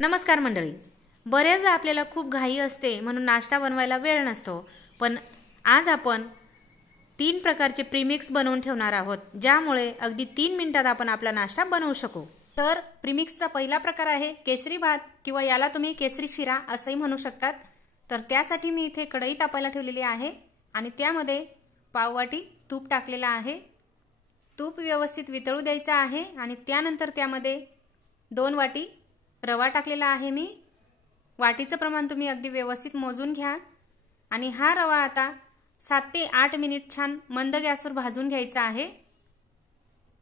नमस्कार मंडळी. बरेचदा आपल्याला खूप घाई असते म्हणून नाश्ता बनवायला वेळ नसतो, पण आज आपण 3 प्रकारचे प्रीमिक्स बनवून ठेवणार आहोत, ज्यामुळे अगदी 3 मिनिटात आपण आपला नाश्ता बनवू शकू. तर प्रीमिक्सचा पहिला प्रकार आहे केसरी भात, किंवा याला तुम्ही केसरी शिरा असंही म्हणू शकतात. तर त्यासाठी मी इथे कढई तापायला ठेवलेली आहे आणि त्यामध्ये पाववाटी तूप टाकलेला आहे. तूप व्यवस्थित वितळू द्यायचं आहे आणि त्यानंतर त्यामध्ये 2 वाटी रवा टाकलेला आहे. मी वाटीचं प्रमाण तुम्ही अगदी व्यवस्थित मोजून घ्या आणि हा रवा आता 7 ते 8 मिनिट छान मंद गॅसवर भाजून घ्यायचा आहे.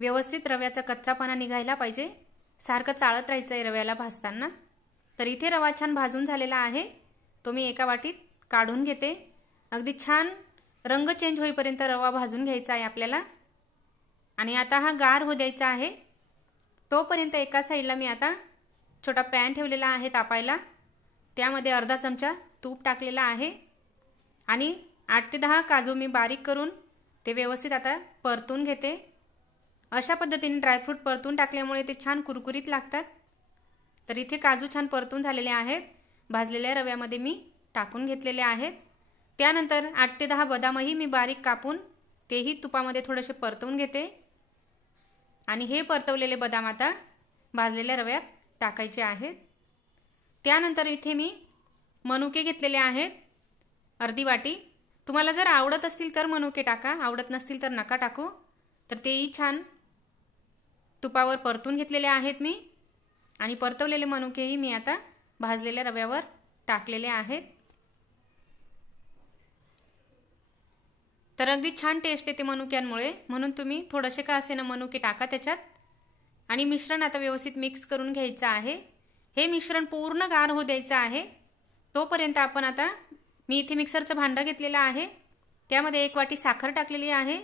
व्यवस्थित रव्याचा कच्चापणा निघायला पाहिजे, सारखं चाळत राहायचं आहे रव्याला भाजताना. तर इथे रवा छान भाजून झालेला आहे, तो मी एका वाटीत काढून घेते. अगदी छान रंग चेंज होईपर्यंत रवा भाजून घ्यायचा आहे आपल्याला आणि आता हा गार होऊ द्यायचा आहे. तोपर्यंत एका साईडला मी आता छोटा पॅन ठेवलेला आहे तापायला. त्यामध्ये अर्धा चमचा तूप टाकलेला आहे आणि 8 ते 10 काजू मी बारीक करून ते व्यवस्थित आता परतून घेते. अशा पद्धतीने ड्रायफ्रूट परतून टाकल्यामुळे ते छान कुरकुरीत लागतात. तर इथे काजू छान परतून झालेले आहेत, भाजलेल्या रव्यामध्ये मी टाकून घेतलेले आहेत. त्यानंतर 8 ते 10 बदामही मी बारीक कापून तेही तुपामध्ये थोडेसे परतवून घेते आणि हे परतवलेले बदाम आता भाजलेल्या रव्यात टाकायचे आहेत. त्यानंतर इथे मी मनुके घेतलेले आहेत अर्धी वाटी. तुम्हाला जर आवडत असतील तर मनुके टाका, आवडत नसतील तर नका टाकू. तर तेही छान तुपावर परतून घेतलेले आहेत मी आणि परतवलेले मनुकेही मी आता भाजलेल्या रव्यावर टाकलेले आहेत. तर अगदी छान टेस्ट येते मनुक्यांमुळे, म्हणून तुम्ही थोडेसे का असे ना मनुके टाका त्याच्यात. आणि मिश्रण आता व्यवस्थित मिक्स करून घ्यायचं आहे. हे मिश्रण पूर्ण गार होऊ द्यायचं आहे. तोपर्यंत आपण आता मी इथे मिक्सरचं भांडं घेतलेलं आहे, त्यामध्ये 1 वाटी साखर टाकलेली आहे.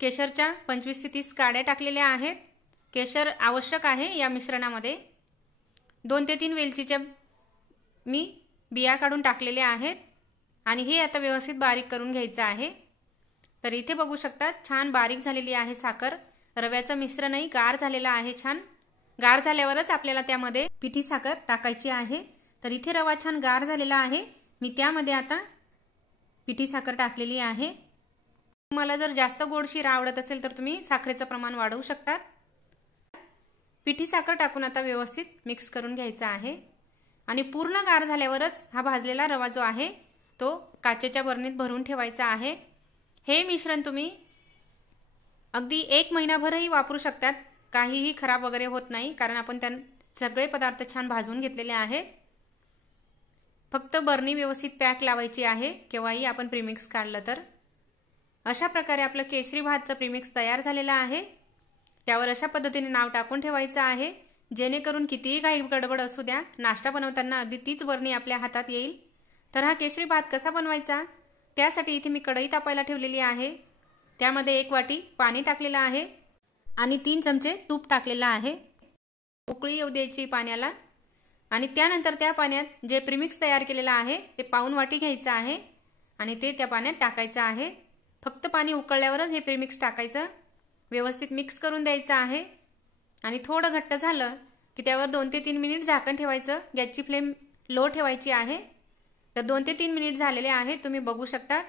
केशरच्या 25 ते 30 काड्या टाकलेल्या आहेत. केशर आवश्यक आहे या मिश्रणामध्ये. 2 ते 3 वेलचीच्या मी बिया काढून टाकलेल्या आहेत आणि हे आता व्यवस्थित बारीक करून घ्यायचं आहे. तर इथे बघू शकता छान बारीक झालेली आहे साखर. रव्याचं मिश्रणही गार झालेलं आहे. छान गार झाल्यावरच आपल्याला त्यामध्ये पिठी साखर टाकायची आहे. तर इथे रवा छान गार झालेला आहे, मी त्यामध्ये आता पिठी साखर टाकलेली आहे. तुम्हाला जर जास्त गोड शिरा आवडत असेल तर तुम्ही साखरेचं प्रमाण वाढवू शकता. पिठी साखर टाकून आता व्यवस्थित मिक्स करून घ्यायचा आहे आणि पूर्ण गार झाल्यावरच हा भाजलेला रवा जो आहे तो काचेच्या बरणीत भरून ठेवायचा आहे. हे मिश्रण तुम्ही अगदी 1 महिनाभरही वापरू शकतात, काहीही खराब वगैरे होत नाही, कारण आपण सगळे पदार्थ छान भाजून घेतलेले आहेत. फक्त बरणी व्यवस्थित पॅक लावायची आहे केव्हाही आपण प्रीमिक्स काढलं तर. अशा प्रकारे आपलं केसरी भातचं प्रीमिक्स तयार झालेलं आहे. त्यावर अशा पद्धतीने नाव टाकून ठेवायचं आहे, जेणेकरून कितीही घाई गडबड असू द्या, नाश्ता बनवताना अगदी तीच बरणी आपल्या हातात येईल. तर हा केसरी भात कसा बनवायचा, त्यासाठी इथे मी कढई तापायला ठेवलेली आहे. त्यामध्ये 1 वाटी पाणी टाकलेलं आहे आणि 3 चमचे तूप टाकलेलं आहे. उकळी येऊ द्यायची पाण्याला आणि त्यानंतर त्या पाण्यात जे प्रीमिक्स तयार केलेलं आहे ते पाऊण वाटी घ्यायचं आहे आणि ते त्या पाण्यात टाकायचं आहे. फक्त पाणी उकळल्यावरच हे प्रीमिक्स टाकायचं, व्यवस्थित मिक्स करून द्यायचं आहे आणि थोडं घट्ट झालं की त्यावर 2 ते 3 मिनिट झाकण ठेवायचं. गॅसची फ्लेम लो ठेवायची आहे. तर 2 ते 3 मिनिट झालेले आहेत, तुम्ही बघू शकता.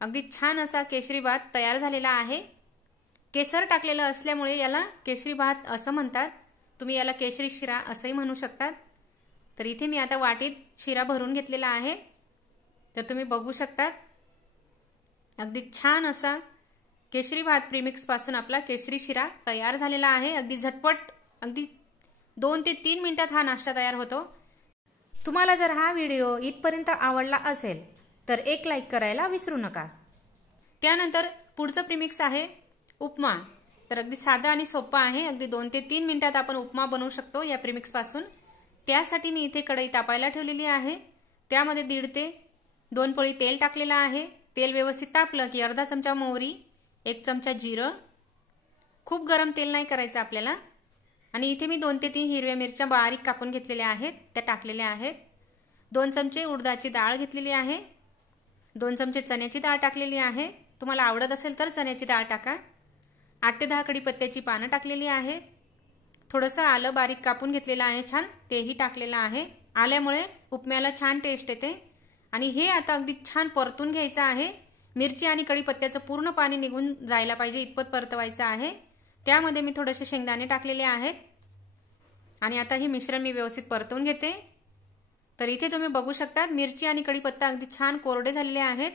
अगदी छान असा केसरी भात तयार झालेला आहे. केसर टाकलेलं असल्यामुळे याला केसरी भात असं म्हणतात. तुम्ही याला केसरी शिरा असंही म्हणू शकतात. तर इथे मी आता वाटीत शिरा भरून घेतलेला आहे. तर तुम्ही बघू शकता अगदी छान असा केसरी भात प्रीमिक्स पासून आपला केसरी शिरा तयार झालेला आहे. अगदी झटपट, अगदी 2 ते 3 मिनिटात हा नाश्ता तयार होतो. तुम्हाला जर हा व्हिडिओ इथपर्यंत आवडला असेल तर एक लाईक करायला विसरू नका. त्यानंतर पुढचं प्रीमिक्स आहे उपमा. तर अगदी साधं आणि सोपं आहे. अगदी 2 ते 3 मिनिटात आपण उपमा बनवू शकतो या प्रीमिक्स पासून. त्यासाठी मी इथे कढई तापायला ठेवलेली आहे. त्यामध्ये 1.5 ते 2 पळी तेल टाकलेलं आहे. तेल व्यवस्थित तापलं की अर्धा चमचा मोहरी, 1 चमचा जिरं, खूप गरम तेल नाही करायचं आपल्याला. आणि इथे मी 2 ते 3 हिरव्या मिरच्या बारीक कापून घेतलेल्या आहेत, त्या टाकलेल्या आहेत. 2 चमचे उडदाची डाळ घेतलेली आहे. 2 चमचे चण्याची डाळ टाकलेली आहे. तुम्हाला आवडत असेल तर चण्याची डाळ टाका. 8 ते 10 कढीपत्त्याची पानं टाकलेली आहेत. थोडंसं आलं बारीक कापून घेतलेलं आहे छान, तेही टाकलेलं आहे. आल्यामुळे उपम्याला छान टेस्ट येते. आणि हे आता अगदी छान परतून घ्यायचं आहे. मिरची आणि कढीपत्त्याचं पूर्ण पाणी निघून जायला पाहिजे इतपत परतवायचं आहे. त्यामध्ये मी थोडेसे शेंगदाणे टाकलेले आहेत आणि आता हे मिश्रण मी व्यवस्थित परतवून घेते. तर इथे तुम्ही बघू शकता मिरची आणि कढीपत्ता अगदी छान कोरडे झालेले आहेत.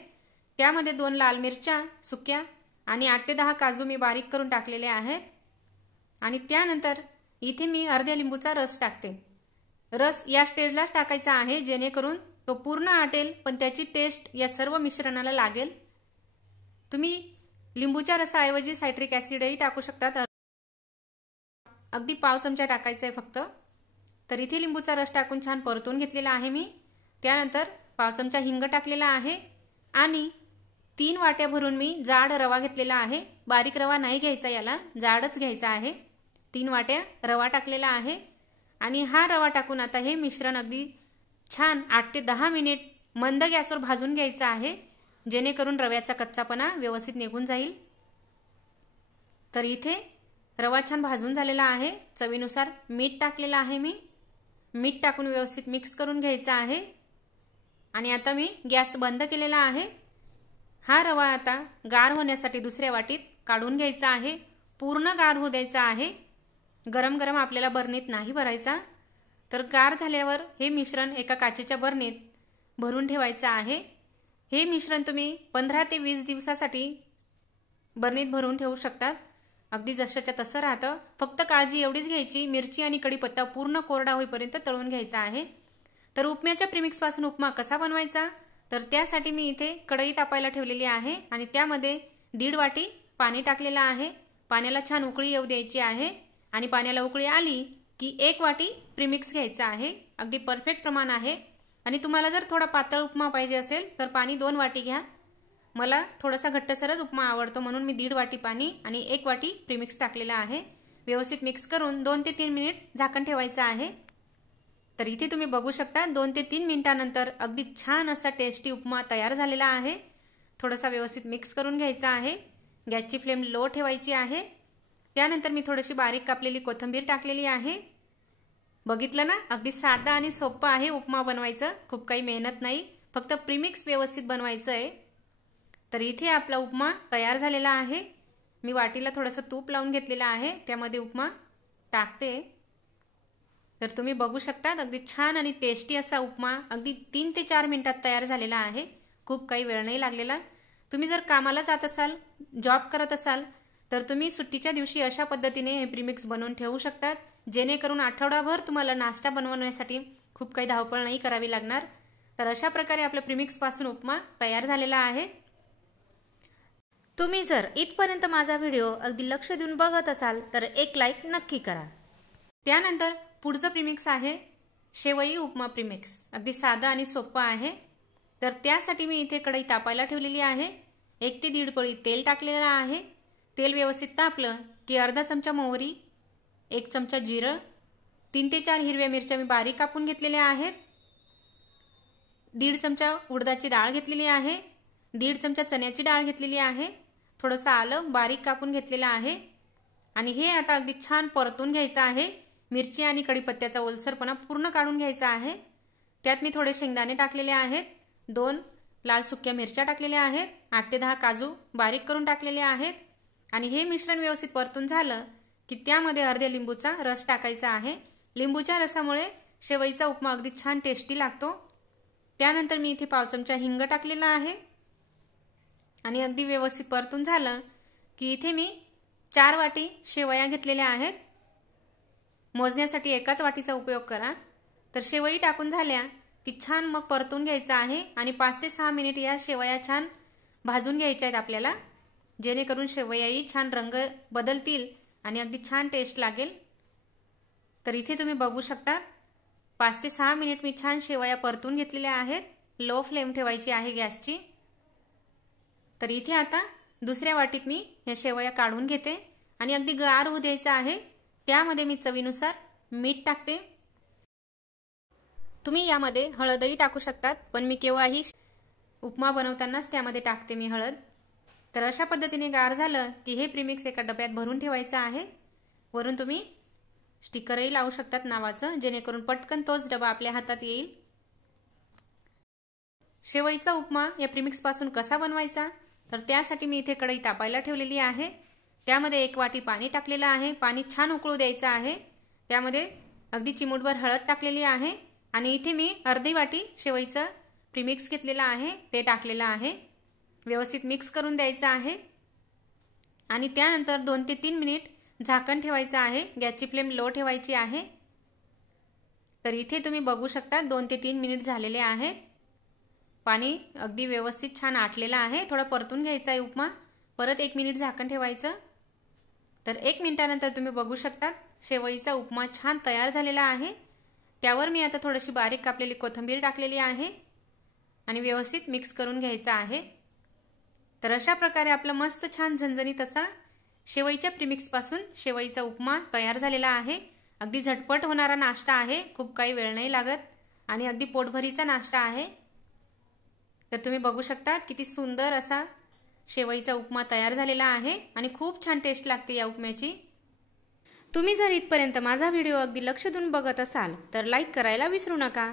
त्यामध्ये 2 लाल मिरच्या सुक्या आणि 8 ते 10 काजू मी बारीक करून टाकलेले आहेत. आणि त्यानंतर इथे मी अर्ध्या लिंबूचा रस टाकते. रस या स्टेजलाच टाकायचा आहे जेणेकरून तो पूर्ण आटेल पण त्याची टेस्ट या सर्व मिश्रणाला लागेल. तुम्ही लिंबूच्या रसाऐवजी सायट्रिक ॲसिडही टाकू शकतात. अगदी पाव चमचा टाकायचा आहे फक्त. तर इथे लिंबूचा रस टाकून छान परतून घेतलेला आहे मी. त्यानंतर पाव चमचा हिंग टाकलेला आहे आणि 3 वाट्या भरून मी जाड रवा घेतलेला आहे. बारीक रवा नाही घ्यायचा, याला जाडच घ्यायचा आहे. 3 वाट्या रवा टाकलेला आहे आणि हा रवा टाकून आता हे मिश्रण अगदी छान 8 ते 10 मिनिट मंद गॅसवर भाजून घ्यायचं आहे जेणेकरून रव्याचा कच्चापणा व्यवस्थित निघून जाईल. तर इथे रवा छान भाजून झालेला आहे. चवीनुसार मीठ टाकलेलं आहे मी. मीठ टाकून व्यवस्थित मिक्स करून घ्यायचं आहे आणि आता मी गॅस बंद केलेला आहे. हा रवा आता गार होण्यासाठी दुसऱ्या वाटीत काढून घ्यायचा आहे. पूर्ण गार होऊ द्यायचा आहे. गरम गरम आपल्याला बरणीत नाही भरायचा. तर गार झाल्यावर हे मिश्रण एका काचेच्या बरणीत भरून ठेवायचं आहे. हे मिश्रण तुम्ही 15 ते 20 दिवसासाठी बरणीत भरून ठेवू शकतात. अगदी जशाच्या तसं राहतं. फक्त काळजी एवढीच घ्यायची, मिरची आणि कढीपत्ता पूर्ण कोरडा होईपर्यंत तळून घ्यायचा आहे. तर उपम्याच्या प्रीमिक्सपासून उपमा कसा बनवायचा, तर त्यासाठी मी इथे कढई तापायला ठेवलेली आहे आणि त्यामध्ये 1.5 वाटी पाणी टाकलेलं आहे. पाण्याला छान उकळी येऊ द्यायची आहे आणि पाण्याला उकळी आली की 1 वाटी प्रीमिक्स घ्यायचा आहे. अगदी परफेक्ट प्रमाण आहे. आणि तुम्हाला जर थोडा पातळ उपमा पाहिजे असेल तर पाणी 2 वाटी घ्या. मला थोडासा घट्टसरच उपमा आवडतो म्हणून मी 1.5 वाटी पाणी आणि 1 वाटी प्रीमिक्स टाकलेला आहे. व्यवस्थित मिक्स करून 2 ते 3 मिनिट झाकण ठेवायचं आहे. तर इथे तुम्ही बघू शकता 2 ते 3 मिनिटांनंतर अगदी छान असा टेस्टी उपमा तयार झालेला आहे. थोडासा व्यवस्थित मिक्स करून घ्यायचा आहे. गॅसची फ्लेम लो ठेवायची आहे. त्यानंतर मी थोडीशी बारीक कापलेली कोथिंबीर टाकलेली आहे. बघितलं ना, अगदी साधा आणि सोपं आहे उपमा बनवायचं. खूप काही मेहनत नाही, फक्त प्रीमिक्स व्यवस्थित बनवायचं आहे. तर इथे आपला उपमा तयार झालेला आहे. मी वाटीला थोडंसं तूप लावून घेतलेलं आहे, त्यामध्ये उपमा टाकते. तर तुम्ही बघू शकता अगदी छान आणि टेस्टी असा उपमा अगदी 3 ते 4 मिनिटात तयार झालेला आहे. खूप काही वेळ नाही लागलेला. तुम्ही जर कामाला जात असाल, जॉब करत असाल तर तुम्ही सुट्टीच्या दिवशी अशा पद्धतीने हे प्रीमिक्स बनवून ठेवू शकतात जेणेकरून आठवडाभर तुम्हाला नाश्ता बनवण्यासाठी खूप काही धावपळ नाही करावी लागणार. तर अशा प्रकारे आपल्या प्रीमिक्सपासून उपमा तयार झालेला आहे. तुम्ही जर इथपर्यंत माझा व्हिडिओ अगदी लक्ष देऊन बघत असाल तर एक लाईक नक्की करा. त्यानंतर पुढचं प्रीमिक्स आहे शेवई उपमा प्रीमिक्स. अगदी साधं आणि सोपं आहे. तर त्यासाठी मी इथे कढई तापायला ठेवलेली आहे. 1 ते 1.5 पळी तेल टाकलेलं आहे. तेल व्यवस्थित तापलं की अर्धा चमचा मोहरी, 1 चमचा जिरं, 3 ते 4 हिरव्या मिरच्या मी बारीक कापून घेतलेल्या आहेत. 1.5 चमचा उडदाची डाळ घेतलेली आहे. 1.5 चमचा चण्याची डाळ घेतलेली आहे. थोडंसं आलं बारीक कापून घेतलेलं आहे आणि हे आता अगदी छान परतून घ्यायचं आहे. मिरची आणि कढीपत्त्याचा ओलसरपणा पूर्ण काढून घ्यायचा आहे. त्यात मी थोडे शेंगदाणे टाकलेले आहेत. 2 लाल सुक्या मिरच्या टाकलेल्या आहेत. 8 ते 10 काजू बारीक करून टाकलेले आहेत. आणि हे मिश्रण व्यवस्थित परतून झालं की त्यामध्ये अर्ध्या लिंबूचा रस टाकायचा आहे. लिंबूच्या रसामुळे शेवईचा उपमा अगदी छान टेस्टी लागतो. त्यानंतर मी इथे पाव चमचा हिंग टाकलेला आहे आणि अगदी व्यवस्थित परतून झालं की इथे मी 4 वाटी शेवया घेतलेल्या आहेत. मोजण्यासाठी एकाच वाटीचा उपयोग करा. तर शेवई टाकून झाल्या की छान मग परतून घ्यायचं आहे आणि 5 ते 6 मिनिट या शेवया छान भाजून घ्यायच्या आहेत आपल्याला जेणेकरून शेवयाही छान रंग बदलतील आणि अगदी छान टेस्ट लागेल. तर इथे तुम्ही बघू शकता 5 ते 6 मिनिट मी छान शेवया परतून घेतलेल्या आहेत. लो फ्लेम ठेवायची आहे गॅसची. तर इथे आता दुसऱ्या वाटीत मी या शेवया काढून घेते आणि अगदी गार होऊ द्यायचं आहे. त्यामध्ये मी चवीनुसार मीठ टाकते. तुम्ही यामध्ये हळदही टाकू शकतात पण मी केव्हाही उपमा बनवतानाच त्यामध्ये टाकते मी हळद. तर अशा पद्धतीने गार झालं की हे प्रीमिक्स एका डब्यात भरून ठेवायचं आहे. वरून तुम्ही स्टिकरही लावू शकतात नावाचं, जेणेकरून पटकन तोच डबा आपल्या हातात येईल। शेवईचा उपमा या प्रीमिक्सपासून कसा बनवायचा, तर त्यासाठी मी इथे कढई तापायला ठेवलेली आहे। त्यामध्ये 1 वाटी पाणी टाकलेलं आहे। पाणी छान उकळू द्यायचं आहे। त्यामध्ये अगदी चिमूटभर हळद टाकलेली आहे आणि इथे मी अर्धी वाटी शेवईचं प्रीमिक्स घेतलेलं आहे ते टाकलेलं आहे। व्यवस्थित मिक्स करून द्यायचं आहे आणि त्यानंतर 2 ते 3 मिनिट झाकण ठेवायचं आहे। गॅसची फ्लेम लो ठेवायची आहे। तर इथे तुम्ही बघू शकता 2 ते 3 मिनिट झालेले आहेत। पाणी अगदी व्यवस्थित छान आटलेलं आहे। थोडं परतून घ्यायचा आहे उपमा। परत 1 मिनिट झाकण ठेवायचं। तर 1 मिनिटानंतर तुम्ही बघू शकता शेवईचा उपमा छान तयार झालेला आहे। त्यावर मी आता थोडीशी बारीक कापलेली कोथिंबीर टाकलेली आहे आणि व्यवस्थित मिक्स करून घ्यायचा आहे। तर अशा प्रकारे आपला मस्त छान झणझणीत असा शेवईच्या प्रीमिक्सपासून शेवईचा उपमा तयार झालेला आहे। अगदी झटपट होणारा नाश्ता आहे, खूप काही वेळ नाही लागत आणि अगदी पोटभरीचा नाश्ता आहे। तर तुम्ही बघू शकता किती सुंदर असा शेवईचा उपमा तयार झालेला आहे आणि खूप छान टेस्ट लागते या उपम्याची। तुम्ही जर इथपर्यंत माझा व्हिडिओ अगदी लक्ष देऊन बघत असाल तर लाईक करायला विसरू नका।